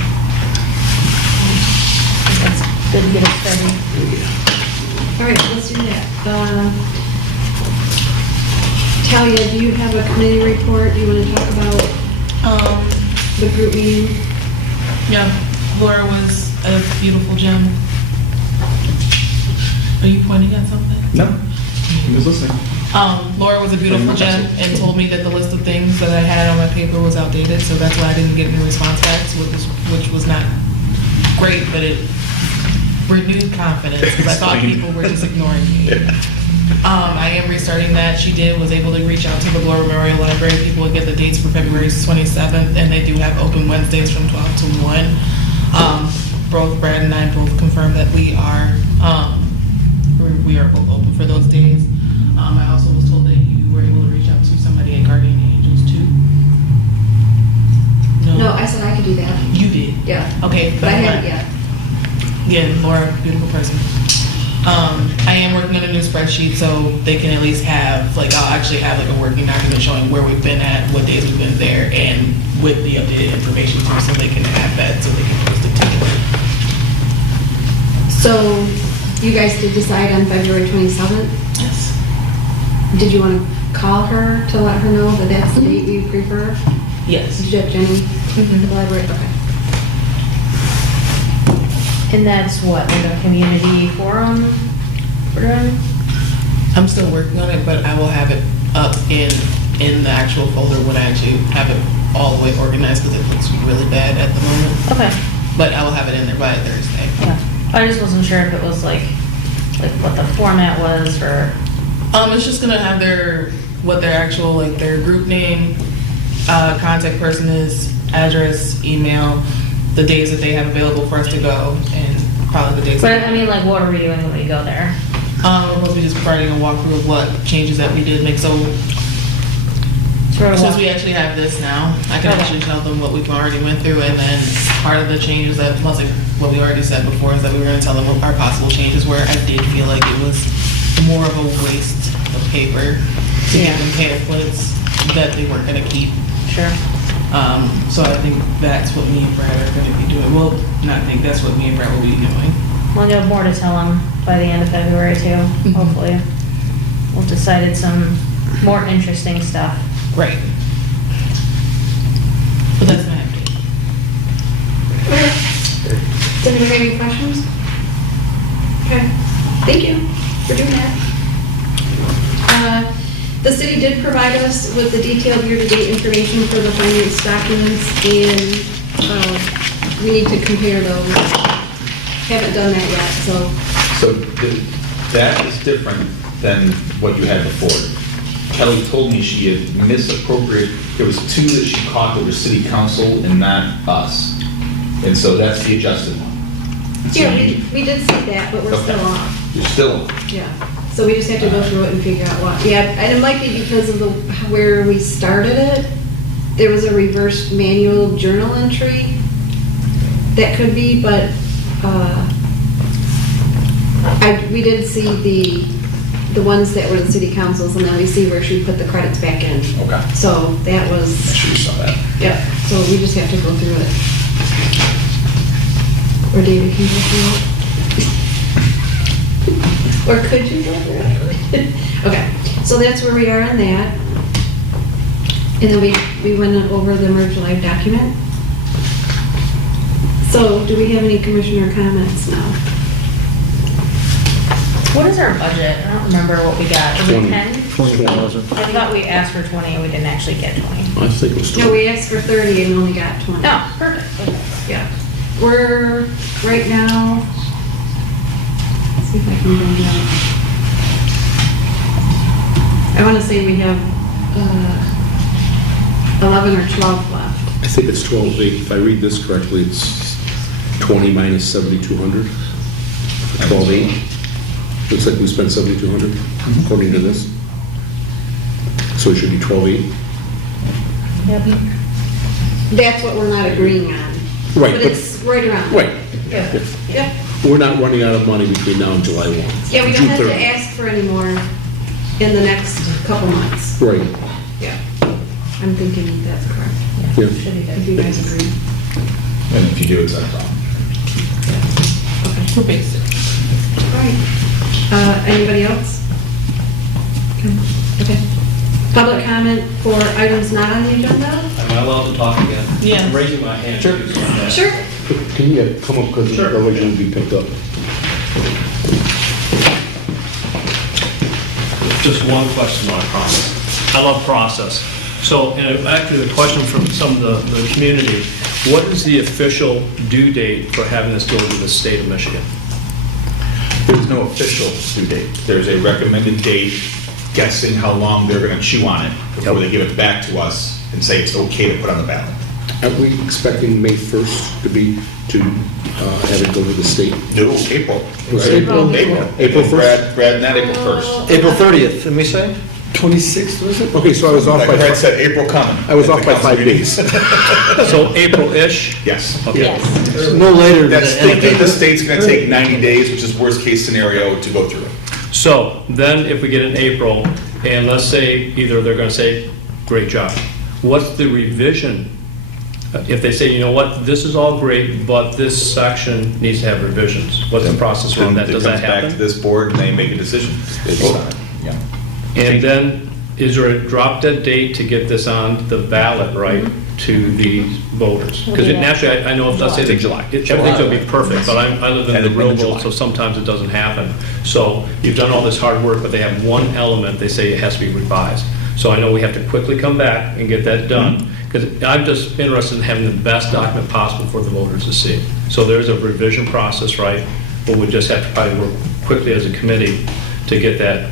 That's good to get us started. All right, let's do that. Talia, do you have a committee report you want to talk about the group meeting? Yeah, Laura was a beautiful gem. Are you pointing at something? No, I was listening. Laura was a beautiful gem and told me that the list of things that I had on my paper was outdated, so that's why I didn't get any response back, which was not great, but it renewed confidence, because I thought people were just ignoring me. I am restarting that. She was able to reach out to the Laura Memorial Library people and get the dates for February 27th, and they do have open Wednesdays from 12 to 1. Both Brad and I both confirmed that we are both open for those days. I also was told that you were able to reach out to somebody at Guardian Angels too. No, I said I could do that. You did? Yeah. Okay. But I haven't yet. Yeah, Laura, beautiful person. I am working on a new spreadsheet so they can at least have, I'll actually have a working document showing where we've been at, what days we've been there, and with the updated information too, so they can have that, so they can post it to So you guys did decide on February 27th? Yes. Did you want to call her to let her know that that's the date you prefer? Yes. Did you have Jenny at the library? Okay. And that's what, in the community forum we're doing? I'm still working on it, but I will have it up in the actual folder when I actually have it all the way organized, because it looks really bad at the moment. Okay. But I will have it in there by Thursday. Yeah. I just wasn't sure if it was like what the format was for. It's just gonna have what their actual, their group name, contact person is, address, email, the days that they have available for us to go, and probably the days. But I mean, what are we doing when we go there? We're supposed to be just providing a walkthrough of what changes that we did make, so since we actually have this now, I can actually tell them what we've already went through, and then part of the changes that, plus what we already said before, is that we were gonna tell them what our possible changes were. I did feel like it was more of a waste of paper to give them pamphlets that they weren't gonna keep. Sure. So I think that's what me and Brad are gonna be doing. Well, that's what me and Brad will be doing. We'll have more to tell them by the end of February too, hopefully. We've decided some more interesting stuff. Right. But that's my update. Does anybody have any questions? Okay, thank you for doing that. The city did provide us with the detailed year-to-date information for the finance documents, and we need to compare those. Haven't done that yet, so. So that is different than what you had before. Kelly told me she had misappropriated, there was two that she caught that were city council and not us. And so that's the adjusted one. So Yeah, you- we did see that, but we're still Okay. off. You're still, Yeah, so we just have to go through it and figure out what, yeah, and it might be because of where we started it, there was a reverse manual journal entry that could be, but, we did see the ones that were the city councils, and then we see where she put the credits back in. okay. So that I'm was, sure you saw that. yep, so we just have to go through it. Or David can go through it. Or could you go through it? Okay, so that's where we are on that. And then we went over the merge live document. So do we have any commissioner comments now? What is our budget? I don't remember what we got. Was it 20. 10? 20,000. I thought we asked for 20 and we didn't actually get 20. I think it was No, we asked for 30 and we only got 20. No, perfect. Okay. Yeah. We're, right now, let's see if I can bring it up. I want to say we have 11 or 12 left. I think it's 12/8. If I read this correctly, it's 20 minus 7,200. 12/8. Looks like we spent 7,200 according to this. So it should be 12/8. That's what we're not agreeing on. Right, But but- it's right around. Right. Yeah. Yeah. We're not running out of money between now and July 1. Yeah, we don't June have 30. to ask for any more in the next couple months. Right, Yeah. I'm thinking that's correct. yeah. If you guys agree. And if you do, it's not a problem. For basic. All right. Anybody else? Okay. Public comment for items not on the agenda? Am I allowed to talk again? Yeah. I'm raising my hand. Sure. Sure. Can you come up, because Sure. otherwise you'll be picked up. Just one question on process. I love process. So, and actually, the question from some of the community, what is the official due date for having this go to the state of Michigan? There's no official due date. There's a recommended date, guessing how long they're going to chew on it before they give it back to us and say it's okay to put on the ballot. Aren't we expecting May 1st to have it go to the state? No, April. Was Right? it April? April 1st? Brad, not April 1st. April 30th, didn't we say? 26th, was it? Okay, so I was off by, Brad said April coming. I was At off the by council 5 meeting. days. So April-ish? Yes. Okay. No later than That's thinking the anything. state's going to take 90 days, which is worst case scenario, to go through it. So then if we get in April, and let's say either they're going to say, great job, what's the revision? If they say, you know what, this is all great, but this section needs to have revisions, what's the process around that? It Does that comes back to happen? this board and they make a decision based on it. Yeah. And then, is there a drop dead date to get this on the ballot, right, to the voters? Because naturally, I know if, let's say, I think July. everything's going to be perfect, but I live in End the of real July. world, so sometimes it doesn't happen. So you've done all this hard work, but they have one element, they say it has to be revised. So I know we have to quickly come back and get that done, because I'm just interested in having the best document possible for the voters to see. So there's a revision process, right? But we just have to probably work quickly as a committee to get that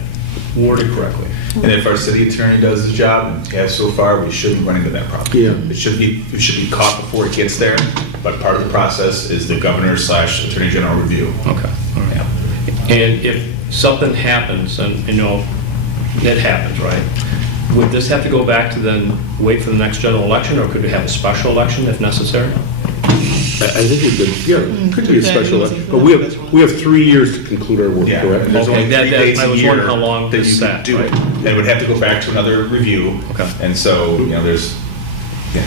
worded correctly. And if our city attorney does his job, and has so far, we shouldn't run into that problem. Yeah. It should be caught before it gets there, but part of the process is the governor/attorney general review. Okay, all right. And if something happens, and, you know, it happens, right? Would this have to go back to then wait for the next general election, or could we have a special election if necessary? I think we could, yeah, could be a special election. But we have 3 years to conclude our work, Yeah, correct? and there's Okay, only that- 3 that- days I a was year wondering how long that this you sat, could do it. right? And it would have to go back to another review. Okay. And so, you know, there's,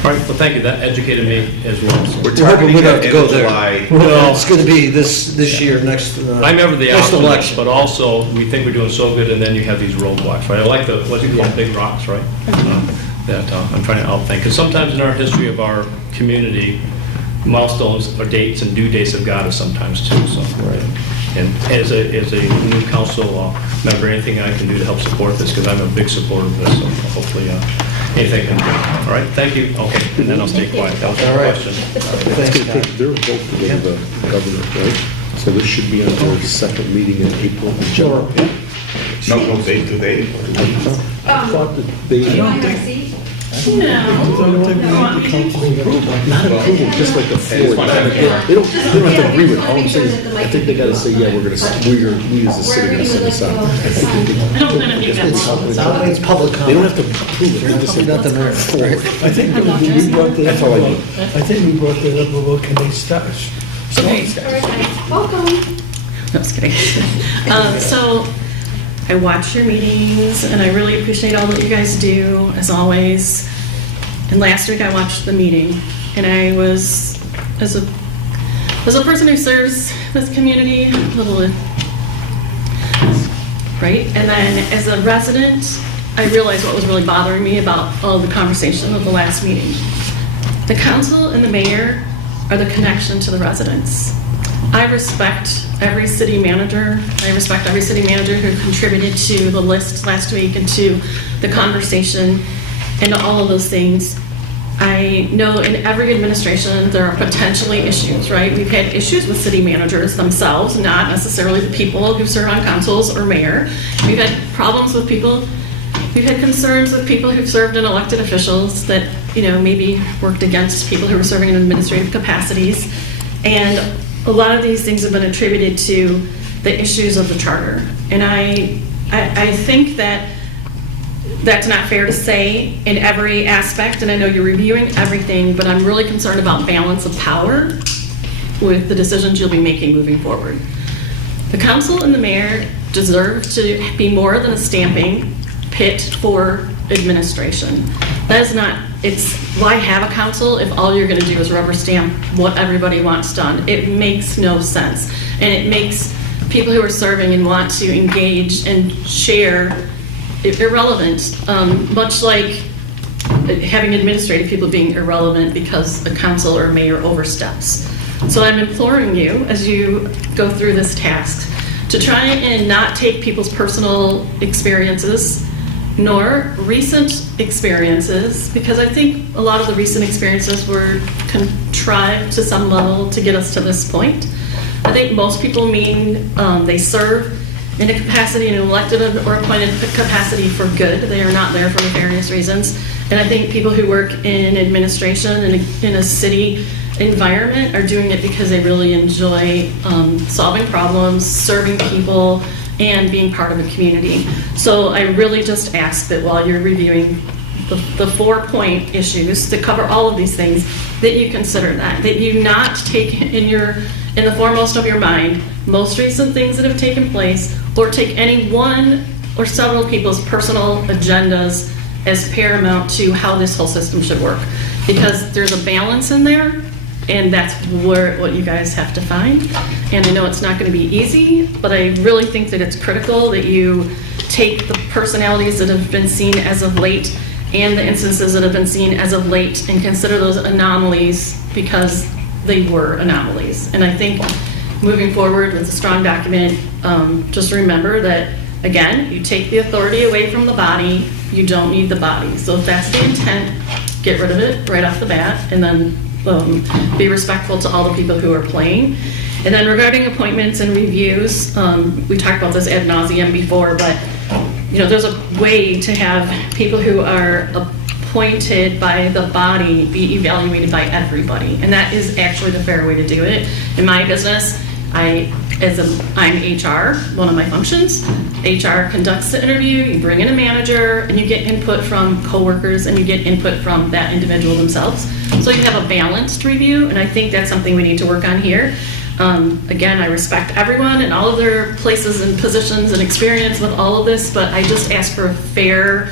All right, well, thank you, that educated me as well. we're We're hoping we targeting don't have the to end go of there. July. Well, it's going to be this year, next. I remember the next outcome, election. but also, we think we're doing so good, and then you have these roadblocks, right? I like the, what's it called, big rocks, right? That I'm trying to outthink, because sometimes in our history of our community, milestones or dates and due dates have got us sometimes too, so. And as a new council member, anything I can do to help support this, because I'm a big supporter of this, so hopefully, anything can do. All right, thank you, okay, and then I'll stay quiet, that was All my right. question. Thanks, Scott. They're both to go to the governor, right? So this should be on their second meeting in April. Sure. No, date to date. I thought that Do they, you want to have a seat? not approval, just like the floor. want to have it. They don't have to agree with it. All I'm saying is, I think they gotta say, yeah, we as a city Wherever gonna you send would like this to out. go. It's fine. It's public comment. They don't have to approve it, they just say, Not the mayor. I think that we brought that That's all I up. need. I think we brought that up about can they start? Welcome. No, just kidding. So I watch your meetings and I really appreciate all that you guys do, as always. And last week I watched the meeting and I was, as a person who serves this community, a little, right? And then as a resident, I realized what was really bothering me about all the conversation of the last meeting. The council and the mayor are the connection to the residents. I respect every city manager. I respect every city manager who contributed to the list last week and to the conversation and to all of those things. I know in every administration there are potentially issues, right? We've had issues with city managers themselves, not necessarily the people who serve on councils or mayor. We've had problems with people We've had concerns with people who've served in elected officials that, maybe worked against people who were serving in administrative capacities. And a lot of these things have been attributed to the issues of the charter. And I think that that's not fair to say in every aspect, and I know you're reviewing everything, but I'm really concerned about balance of power with the decisions you'll be making moving forward. The council and the mayor deserve to be more than a stamping pit for administration. That is not, why have a council if all you're going to do is rubber stamp what everybody wants done? It makes no sense. And it makes people who are serving and want to engage and share irrelevant, much like having administrative people being irrelevant because a council or mayor oversteps. So I'm imploring you, as you go through this task, to try and not take people's personal experiences nor recent experiences, because I think a lot of the recent experiences were contrived to some level to get us to this point. I think most people mean they serve in a capacity, in an elected or appointed capacity for good. They are not there for nefarious reasons. And I think people who work in administration and in a city environment are doing it because they really enjoy solving problems, serving people, and being part of a community. So I really just ask that while you're reviewing the 4-point issues that cover all of these things, that you consider that you not take in the foremost of your mind most recent things that have taken place, or take any one or several people's personal agendas as paramount to how this whole system should work. Because there's a balance in there, and that's what you guys have to find. And I know it's not going to be easy, but I really think that it's critical that you take the personalities that have been seen as of late and the instances that have been seen as of late and consider those anomalies because they were anomalies. And I think moving forward with a strong document, just remember that, again, you take the authority away from the body, you don't need the body. So if that's the intent, get rid of it right off the bat, and then be respectful to all the people who are playing. And then regarding appointments and reviews, we talked about this ad nauseum before, but there's a way to have people who are appointed by the body be evaluated by everybody, and that is actually the fair way to do it. In my business, I'm HR, one of my functions. HR conducts the interview, you bring in a manager, and you get input from coworkers, and you get input from that individual themselves. So you have a balanced review, and I think that's something we need to work on here. Again, I respect everyone and all of their places and positions and experience with all of this, but I just ask for a fair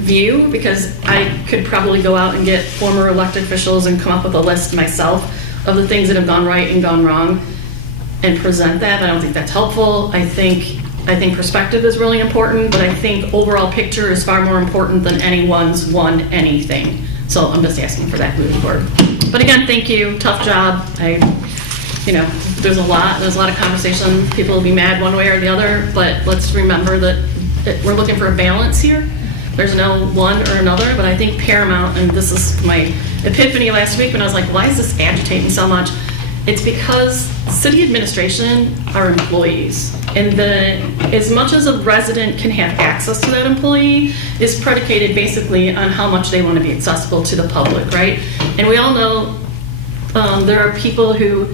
view, because I could probably go out and get former elected officials and come up with a list myself of the things that have gone right and gone wrong and present that, but I don't think that's helpful. I think perspective is really important, but I think overall picture is far more important than anyone's won anything. So I'm just asking for that moving forward. But again, thank you, tough job. There's a lot of conversation. People will be mad one way or the other, but let's remember that we're looking for a balance here. There's no one or another, but I think paramount, and this is my epiphany last week when I was like, why is this agitating so much? It's because city administration are employees, and as much as a resident can have access to that employee is predicated basically on how much they want to be accessible to the public, right? And we all know there are people who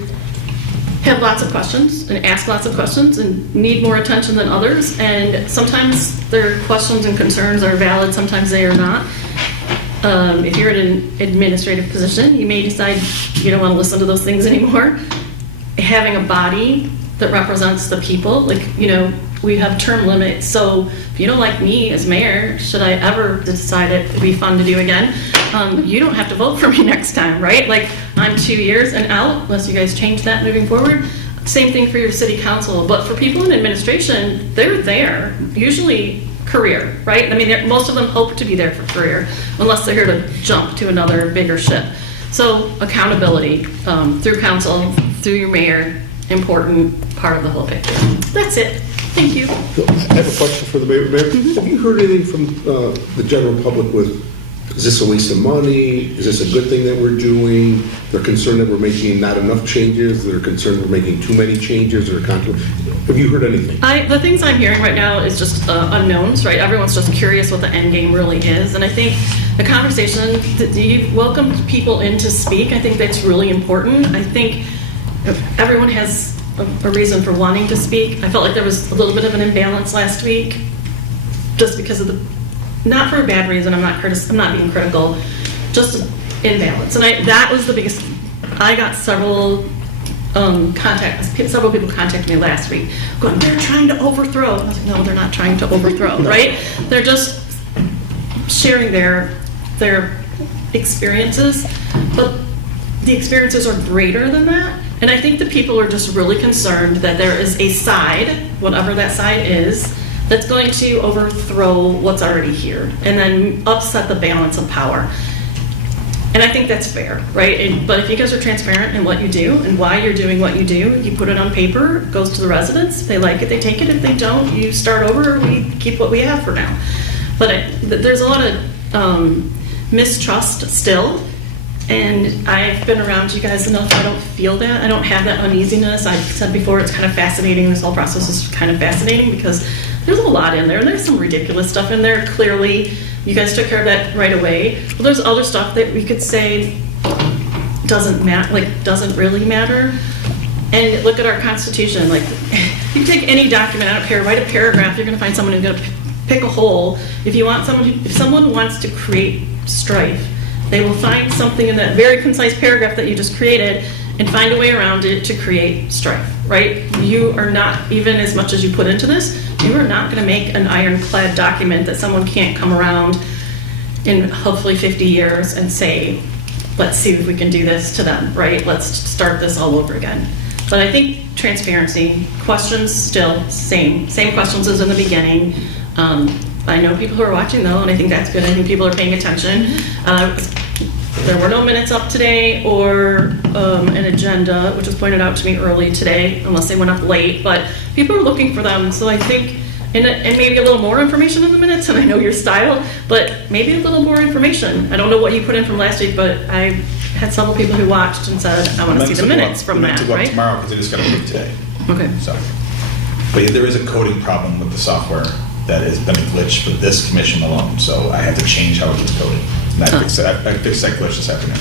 have lots of questions and ask lots of questions and need more attention than others, and sometimes their questions and concerns are valid, sometimes they are not. If you're in an administrative position, you may decide you don't want to listen to those things anymore. Having a body that represents the people, we have term limits, so if you don't like me as mayor, should I ever decide it would be fun to do again, you don't have to vote for me next time, right? I'm 2 years and out, unless you guys change that moving forward. Same thing for your city council, but for people in administration, they're there, usually career, right? Most of them hope to be there for career, unless they're here to jump to another bigger ship. So accountability through council, through your mayor, important part of the whole picture. That's it. Thank you. I have a question for the mayor. Mayor, have you heard anything from the general public with is this a waste of money? Is this a good thing that we're doing? They're concerned that we're making not enough changes. They're concerned we're making too many changes or have you heard anything? The things I'm hearing right now is just unknowns, right? Everyone's just curious what the end game really is. And I think the conversation, that you've welcomed people in to speak, I think that's really important. I think everyone has a reason for wanting to speak. I felt like there was a little bit of an imbalance last week, just because of not for a bad reason, I'm not being critical, just imbalance. And that was the biggest, I got several people contacted me last week going, they're trying to overthrow. I was like, no, they're not trying to overthrow, right? They're just sharing their experiences, but the experiences are greater than that. And I think the people are just really concerned that there is a side, whatever that side is, that's going to overthrow what's already here and then upset the balance of power. And I think that's fair, right? But if you guys are transparent in what you do and why you're doing what you do, you put it on paper, it goes to the residents. If they like it, they take it. If they don't, you start over, we keep what we have for now. But there's a lot of mistrust still. And I've been around you guys enough, I don't feel that. I don't have that uneasiness. I've said before, it's kind of fascinating. This whole process is kind of fascinating because there's a lot in there. And there's some ridiculous stuff in there. Clearly, you guys took care of that right away. Well, there's other stuff that we could say doesn't really matter. And look at our Constitution. Like, you take any document, I don't care, write a paragraph, you're going to find someone who's going to pick a hole. If someone wants to create strife, they will find something in that very concise paragraph that you just created and find a way around it to create strife, right? You are not, even as much as you put into this, you are not going to make an ironclad document that someone can't come around in hopefully 50 years and say, let's see if we can do this to them, right? Let's start this all over again. But I think transparency, questions still, same questions as in the beginning. I know people who are watching though, and I think that's good. I think people are paying attention. There were no minutes up today or an agenda, which was pointed out to me early today, unless they went up late, but people are looking for them. So I think, and maybe a little more information in the minutes, and I know your style, but maybe a little more information. I don't know what you put in from last week, but I had several people who watched and said, I want to see the minutes from that, to go up right? tomorrow because I just got to move today. Okay. So, but yeah, there is a coding problem with the software that has been a glitch for this commission alone. So I have to change how it gets coded. And I fixed that glitch this afternoon.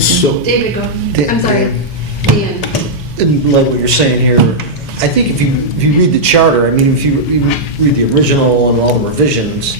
So, David, go. I'm sorry. Dan. And like what you're saying here, I think if you read the charter, I mean, if you read the original and all the revisions,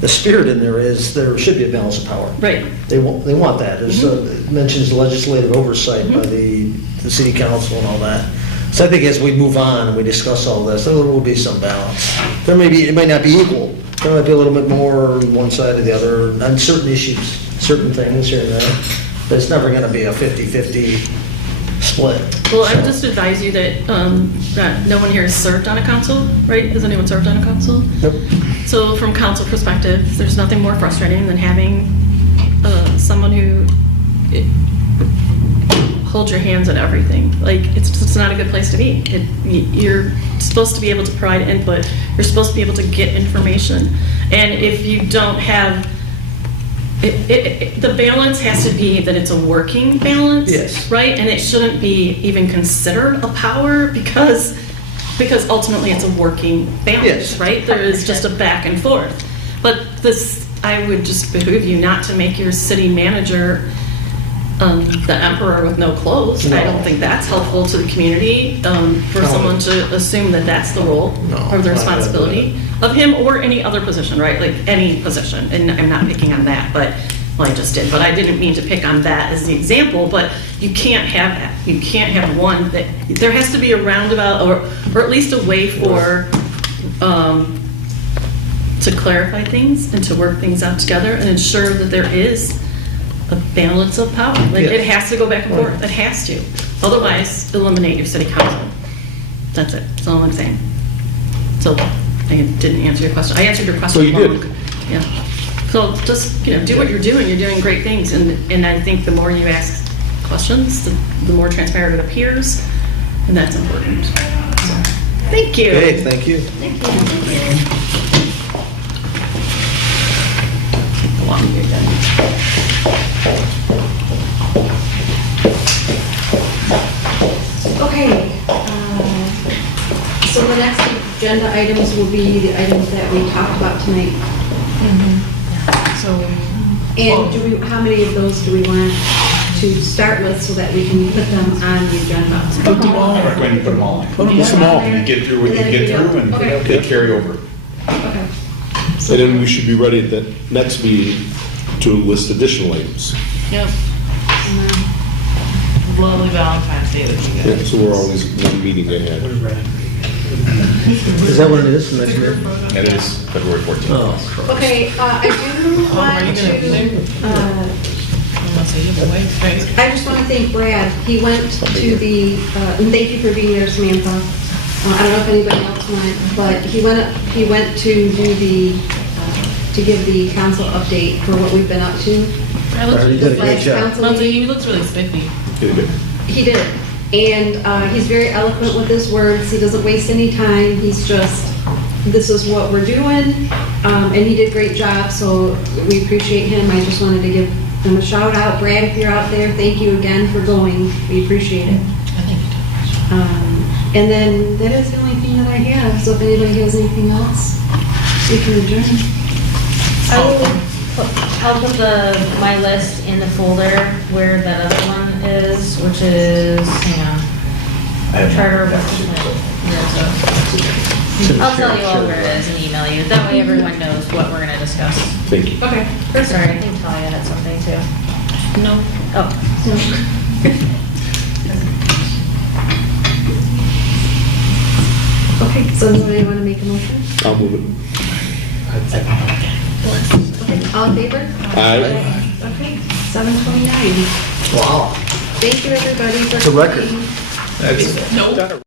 the spirit in there should be a balance of power. Right. They want that. It mentions legislative oversight by the city council and all that. So I think as we move on and we discuss all this, there will be some balance. It might not be equal. There might be a little bit more on one side or the other on certain issues, certain things here and there. But it's never going to be a 50-50 split. Well, I would just advise you that no one here has served on a council, right? Has anyone served on a council? Nope. So from council perspective, there's nothing more frustrating than having someone who holds your hands at everything. Like, it's not a good place to be. You're supposed to be able to provide input. You're supposed to be able to get information. And if you don't have, the balance has to be that it's a working balance. Yes. Right? And it shouldn't be even considered a power because ultimately it's a working balance, Yes. right? There is just a back and forth. But I would just behoove you not to make your city manager the emperor with no clothes. No. I don't think that's helpful to the community for someone to assume that that's the role or the responsibility of him or any other position, right? Like any position. And I'm not picking on that, but well, I just did. But I didn't mean to pick on that as the example. But you can't have that. You can't have one that there has to be a roundabout or at least a way for to clarify things and to work things out together and ensure that there is a balance of power. Like, Yes. it has to go back and forth. It has to. Otherwise, eliminate your city council. That's it. That's all I'm saying. So, I didn't answer your question. I answered your question. So you did. wrong. Yeah. So just, do what you're doing. You're doing great things. And I think the more you ask questions, the more transparent it appears. And that's important. So, thank you. Okay, thank you. Thank you. Okay, so the next agenda items will be the items that we talked about tonight. So, And do we, how many of those do we want to start with so that we can put them on the agenda? I recommend you put them all on. Put them all. You get through what you get through and Okay. they carry over. Okay. And then we should be ready at the next meeting to list additional items. yep. Lovely Valentine's Day that you Yeah, guys. so we're always one meeting ahead. Is that what it is, the next year? It is February 14th. Oh, Christ. Okay, I do Are want you gonna be there? to, I'm gonna say you're away, right? I just want to thank Brad. He went to the, and thank you for being there, Samantha. I don't know if anybody else went, but he went to do the, to give the council update for what we've been up to. That looks You really did a great Last job. council Lindsay, meeting. he looks really spiffy. He did. And he's very eloquent with his words. He doesn't waste any time. He's just, this is what we're doing. And he did a great job, so we appreciate him. I just wanted to give him a shout out. Brad, if you're out there, thank you again for going. We appreciate it. I think he did. And then that is the only thing that I have. So if anybody has anything else, we can adjourn. I'll put my list in the folder where that other one is, which is, hang on. Charter. I'll tell you all where it is and email you. That way everyone knows what we're gonna discuss. Thank you. Okay. Sorry, I think Talia had something too. No. Oh. Okay, so anybody want to make a motion? I'll move it. Okay, all in favor? Aye. Okay, 7:29. Wow. Thank you, everybody, for It's a record. coming. That's No.